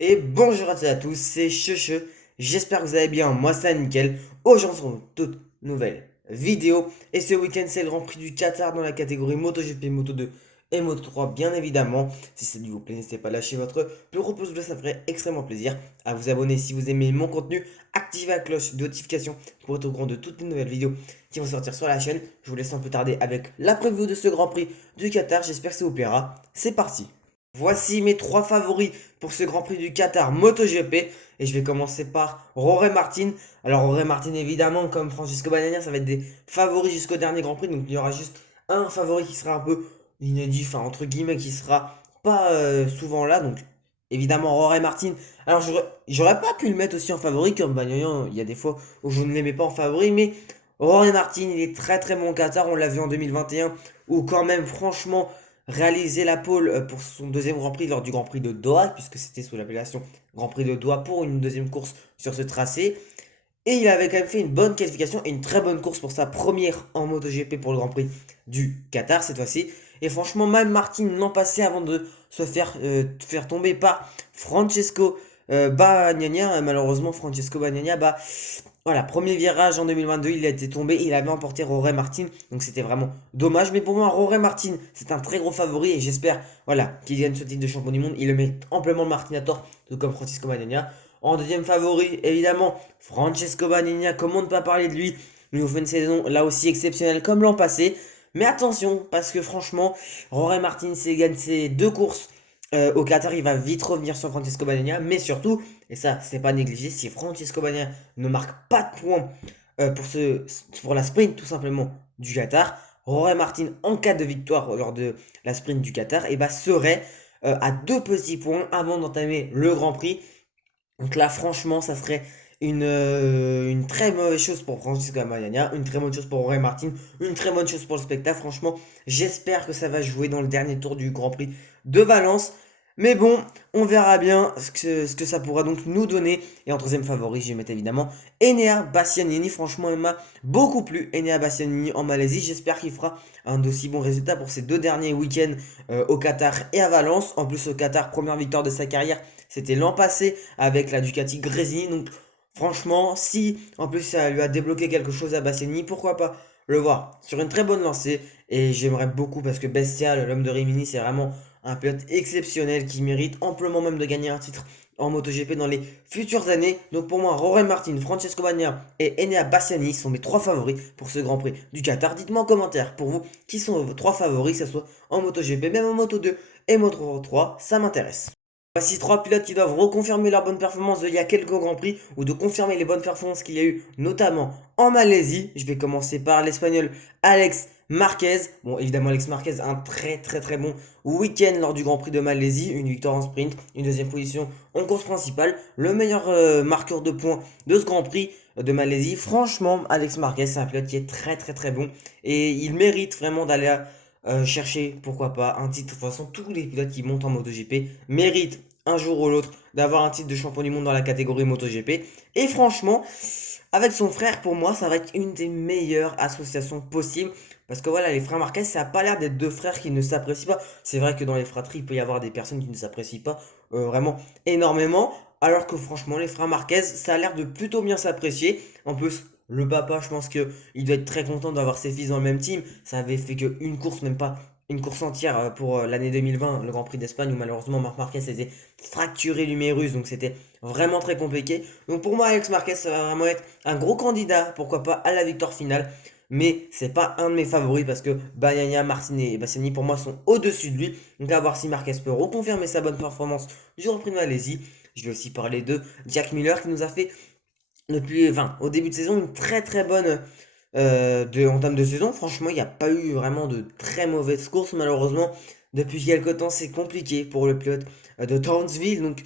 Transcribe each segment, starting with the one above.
Et bonjour à toutes et à tous, c'est Cheche, j'espère que vous allez bien, moi ça nickel. Aujourd'hui on se retrouve pour une toute nouvelle vidéo. Et ce week-end c'est le Grand Prix du Qatar dans la catégorie MotoGP, Moto2 et Moto3 bien évidemment. Si ça vous plaît, n'hésitez pas à lâcher votre plus gros pouce bleu, ça me ferait extrêmement plaisir. À vous abonner si vous aimez mon contenu, activez la cloche de notification pour être au courant de toutes les nouvelles vidéos qui vont sortir sur la chaîne. Je vous laisse un peu tarder avec la preview de ce Grand Prix du Qatar, j'espère que ça vous plaira. C'est parti. Voici mes trois favoris pour ce Grand Prix du Qatar MotoGP. Et je vais commencer par Jorge Martin. Alors Jorge Martin évidemment, comme Francisco Bagnaia, ça va être des favoris jusqu'au dernier Grand Prix. Donc il y aura juste un favori qui sera un peu inédit, enfin entre guillemets, qui sera pas souvent là. Donc évidemment Jorge Martin. Alors j'aurais pas pu le mettre aussi en favori comme Bagnaia. Il y a des fois où je ne l'aimais pas en favori. Mais Jorge Martin, il est très très bon au Qatar. On l'a vu en 2021. Où quand même franchement réaliser la pole pour son deuxième Grand Prix lors du Grand Prix de Doha, puisque c'était sous l'appellation Grand Prix de Doha pour une deuxième course sur ce tracé. Et il avait quand même fait une bonne qualification et une très bonne course pour sa première en MotoGP pour le Grand Prix du Qatar cette fois-ci. Et franchement, même Martin l'an passé, avant de se faire tomber par Francesco Bagnaia, malheureusement Francesco Bagnaia, bah voilà, premier virage en 2022, il a été tombé, il avait emporté Jorge Martin, donc c'était vraiment dommage. Mais pour moi, Jorge Martin, c'est un très gros favori et j'espère voilà, qu'il gagne ce titre de champion du monde. Il le mérite amplement le Martinator, tout comme Francisco Bagnaia. En deuxième favori, évidemment, Francesco Bagnaia, comment ne pas parler de lui? Il nous fait une saison là aussi exceptionnelle comme l'an passé. Mais attention, parce que franchement, Jorge Martin, s'il gagne ses deux courses au Qatar, il va vite revenir sur Francesco Bagnaia. Mais surtout, et ça, c'est pas négligé, si Francesco Bagnaia ne marque pas de points pour la sprint tout simplement du Qatar, Jorge Martin, en cas de victoire lors de la sprint du Qatar, et bah, serait à deux petits points avant d'entamer le Grand Prix. Donc là, franchement, ça serait une très mauvaise chose pour Francisco Bagnaia, une très bonne chose pour Jorge Martin, une très bonne chose pour le spectacle. Franchement, j'espère que ça va jouer dans le dernier tour du Grand Prix de Valence. Mais bon, on verra bien ce que ça pourra donc nous donner. Et en troisième favori, je vais mettre évidemment Enea Bastianini. Franchement, il m'a beaucoup plu. Enea Bastianini en Malaisie. J'espère qu'il fera un d'aussi bon résultat pour ces deux derniers week-ends au Qatar et à Valence. En plus, au Qatar, première victoire de sa carrière, c'était l'an passé avec la Ducati Gresini. Donc, franchement, si en plus ça lui a débloqué quelque chose à Bastianini, pourquoi pas le voir sur une très bonne lancée. Et j'aimerais beaucoup parce que Bestial, l'homme de Rimini, c'est vraiment un pilote exceptionnel qui mérite amplement même de gagner un titre en MotoGP dans les futures années. Donc pour moi, Jorge Martin, Francesco Bagnaia et Enea Bastianini sont mes trois favoris pour ce Grand Prix du Qatar. Dites-moi en commentaire pour vous qui sont vos trois favoris, que ce soit en MotoGP, même en Moto2 et Moto3, ça m'intéresse. Voici trois pilotes qui doivent reconfirmer leur bonne performance d'il y a quelques Grands Prix ou de confirmer les bonnes performances qu'il y a eu, notamment en Malaisie. Je vais commencer par l'Espagnol Alex Marquez. Bon, évidemment, Alex Marquez, un très très très bon week-end lors du Grand Prix de Malaisie. Une victoire en sprint, une deuxième position en course principale. Le meilleur marqueur de points de ce Grand Prix de Malaisie. Franchement, Alex Marquez, c'est un pilote qui est très très très bon et il mérite vraiment d'aller chercher, pourquoi pas, un titre. De toute façon, tous les pilotes qui montent en MotoGP méritent un jour ou l'autre d'avoir un titre de champion du monde dans la catégorie MotoGP. Et franchement, avec son frère, pour moi, ça va être une des meilleures associations possibles. Parce que voilà, les frères Marquez, ça n'a pas l'air d'être deux frères qui ne s'apprécient pas. C'est vrai que dans les fratries, il peut y avoir des personnes qui ne s'apprécient pas vraiment énormément. Alors que franchement, les frères Marquez, ça a l'air de plutôt bien s'apprécier. En plus, le papa, je pense que il doit être très content d'avoir ses fils dans le même team. Ça avait fait qu'une course, même pas une course entière pour l'année 2020, le Grand Prix d'Espagne, où malheureusement Marc Marquez s'était fracturé l'humérus, donc c'était vraiment très compliqué. Donc pour moi, Alex Marquez, ça va vraiment être un gros candidat, pourquoi pas, à la victoire finale. Mais c'est pas un de mes favoris parce que Bagnaia, Martinez et Bastiani pour moi sont au-dessus de lui. Donc à voir si Marquez peut reconfirmer sa bonne performance du Grand Prix de Malaisie. Je vais aussi parler de Jack Miller qui nous a fait depuis, enfin, au début de saison une très très bonne en termes de saison. Franchement, il n'y a pas eu vraiment de très mauvaises courses malheureusement. Depuis quelques temps, c'est compliqué pour le pilote de Townsville. Donc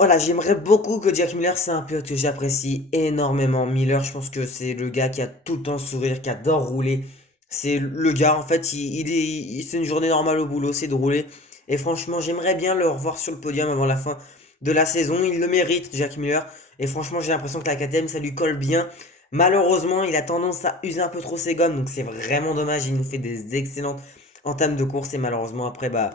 voilà, j'aimerais beaucoup que Jack Miller, c'est un pilote que j'apprécie énormément. Miller, je pense que c'est le gars qui a tout le temps le sourire, qui adore rouler. C'est le gars, en fait, c'est une journée normale au boulot, c'est de rouler. Et franchement, j'aimerais bien le revoir sur le podium avant la fin de la saison. Il le mérite, Jack Miller. Et franchement, j'ai l'impression que la KTM, ça lui colle bien. Malheureusement, il a tendance à user un peu trop ses gommes, donc c'est vraiment dommage. Il nous fait des excellentes entames de course et malheureusement, après, bah.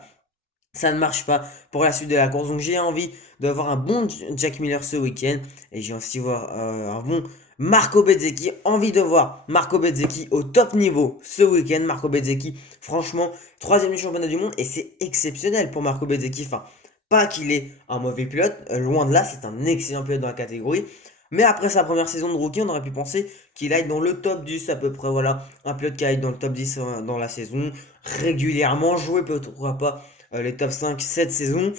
Ça ne marche pas pour la suite de la course. Donc j'ai envie d'avoir un bon Jack Miller ce week-end. Et j'ai aussi voir un bon Marco Bezzecchi. Envie de voir Marco Bezzecchi au top niveau ce week-end. Marco Bezzecchi, franchement, troisième du championnat du monde. Et c'est exceptionnel pour Marco Bezzecchi. Enfin, pas qu'il est un mauvais pilote. Loin de là, c'est un excellent pilote dans la catégorie. Mais après sa première saison de rookie, on aurait pu penser qu'il aille dans le top 10 à peu près. Voilà, un pilote qui aille dans le top 10 dans la saison, régulièrement, jouer pourquoi pas les top 5 cette saison.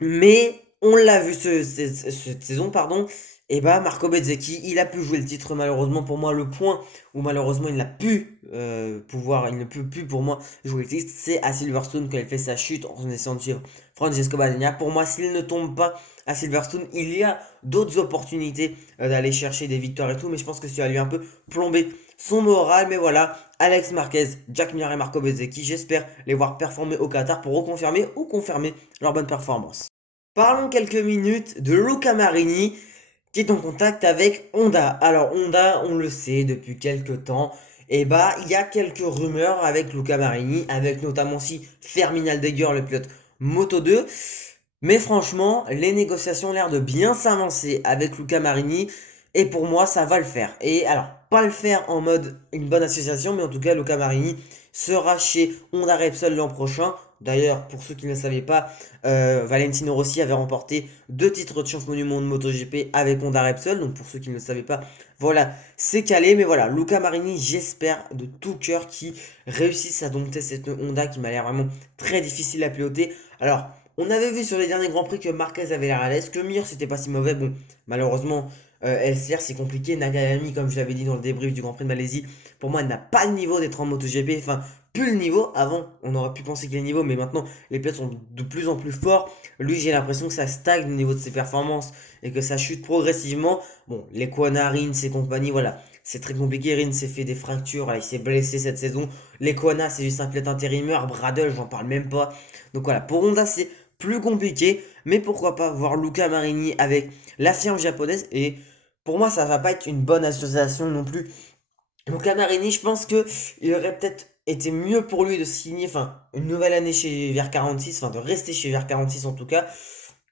Mais on l'a vu cette saison, pardon. Et bah Marco Bezzecchi, il a pu jouer le titre malheureusement pour moi. Le point où malheureusement il n'a pu il ne peut plus pour moi jouer le titre, c'est à Silverstone quand il fait sa chute en essayant de suivre Francesco Bagnaia. Pour moi, s'il ne tombe pas à Silverstone, il y a d'autres opportunités d'aller chercher des victoires et tout, mais je pense que ça lui a un peu plombé son moral. Mais voilà, Alex Marquez, Jack Miller et Marco Bezzecchi, j'espère les voir performer au Qatar pour reconfirmer ou confirmer leur bonne performance. Parlons quelques minutes de Luca Marini qui est en contact avec Honda. Alors Honda, on le sait depuis quelques temps, et bah il y a quelques rumeurs avec Luca Marini, avec notamment aussi Fermin Aldeguer, le pilote Moto 2. Mais franchement, les négociations ont l'air de bien s'avancer avec Luca Marini. Et pour moi, ça va le faire. Et alors, pas le faire en mode une bonne association, mais en tout cas, Luca Marini sera chez Honda Repsol l'an prochain. D'ailleurs, pour ceux qui ne le savaient pas, Valentino Rossi avait remporté 2 titres de champion du monde MotoGP avec Honda Repsol. Donc pour ceux qui ne le savaient pas, voilà, c'est calé. Mais voilà, Luca Marini, j'espère de tout cœur qu'il réussisse à dompter cette Honda qui m'a l'air vraiment très difficile à piloter. Alors, on avait vu sur les derniers Grands Prix que Marquez avait l'air à l'aise, que Mir c'était pas si mauvais. Bon, malheureusement, LCR c'est compliqué. Nagayami, comme je l'avais dit dans le débrief du Grand Prix de Malaisie, pour moi, n'a pas le niveau d'être en MotoGP. Enfin, plus le niveau. Avant, on aurait pu penser qu'il est niveau, mais maintenant, les pilotes sont de plus en plus forts. Lui, j'ai l'impression que ça stagne au niveau de ses performances et que ça chute progressivement. Bon, les Kona, Rins et compagnie, voilà. C'est très compliqué. Rins s'est fait des fractures, là, il s'est blessé cette saison. Les Kona, c'est juste un pilote intérimaire. Bradle, j'en parle même pas. Donc voilà, pour Honda, c'est plus compliqué, mais pourquoi pas voir Luca Marini avec la firme japonaise. Et pour moi, ça va pas être une bonne association non plus. Luca Marini, je pense que il aurait peut-être été mieux pour lui de signer, enfin, une nouvelle année chez VR46, enfin, de rester chez VR46 en tout cas.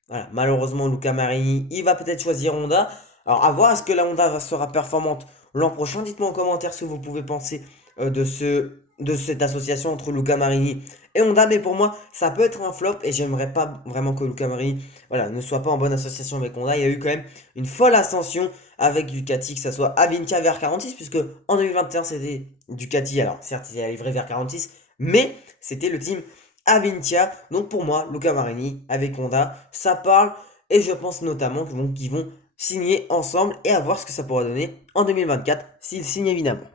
Voilà, malheureusement, Luca Marini, il va peut-être choisir Honda. Alors, à voir, est-ce que la Honda sera performante l'an prochain? Dites-moi en commentaire ce que vous pouvez penser de cette association entre Luca Marini et Honda. Mais pour moi, ça peut être un flop et j'aimerais pas vraiment que Luca Marini, voilà, ne soit pas en bonne association avec Honda. Il y a eu quand même une folle ascension avec Ducati, que ça soit Avintia vers 46, puisque en 2021, c'était Ducati. Alors, certes, il a livré vers 46, mais c'était le team Avintia. Donc pour moi, Luca Marini avec Honda, ça parle. Et je pense notamment qu'ils vont signer ensemble et à voir ce que ça pourra donner en 2024 s'ils signent évidemment.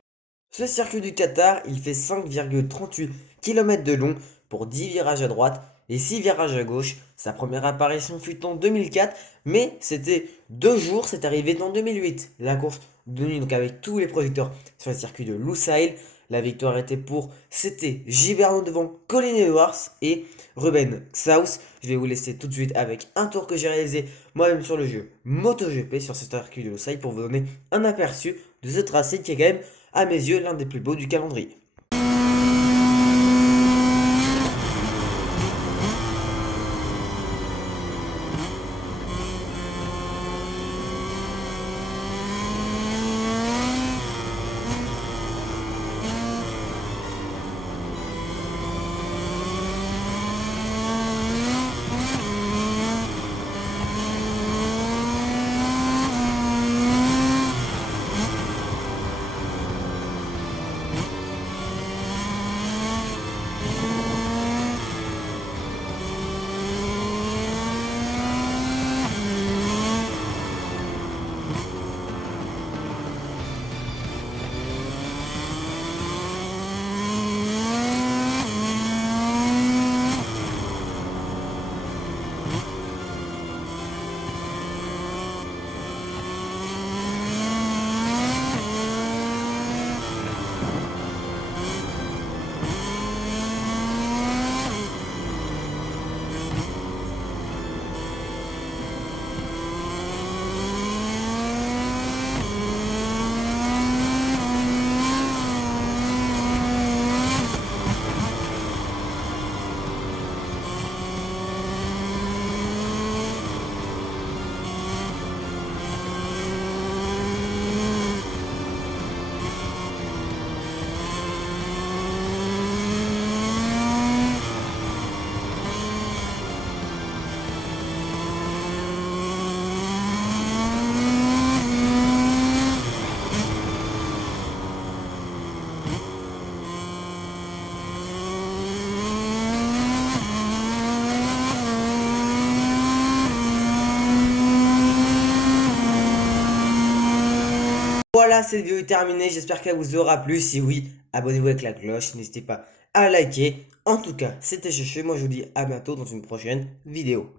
Ce circuit du Qatar, il fait 5,38 km de long pour 10 virages à droite et 6 virages à gauche. Sa première apparition fut en 2004, mais c'était 2 jours, c'est arrivé en 2008. La course de nuit, donc avec tous les projecteurs sur le circuit de Lusail. La victoire était c'était Gilbert devant Colin Edwards et Ruben Xaus. Je vais vous laisser tout de suite avec un tour que j'ai réalisé moi-même sur le jeu MotoGP sur ce circuit de Lusail pour vous donner un aperçu de ce tracé qui est quand même, à mes yeux, l'un des plus beaux du calendrier. Voilà, cette vidéo est terminée, j'espère qu'elle vous aura plu. Si oui, abonnez-vous avec la cloche, n'hésitez pas à liker. En tout cas, c'était Chuchu, moi je vous dis à bientôt dans une prochaine vidéo.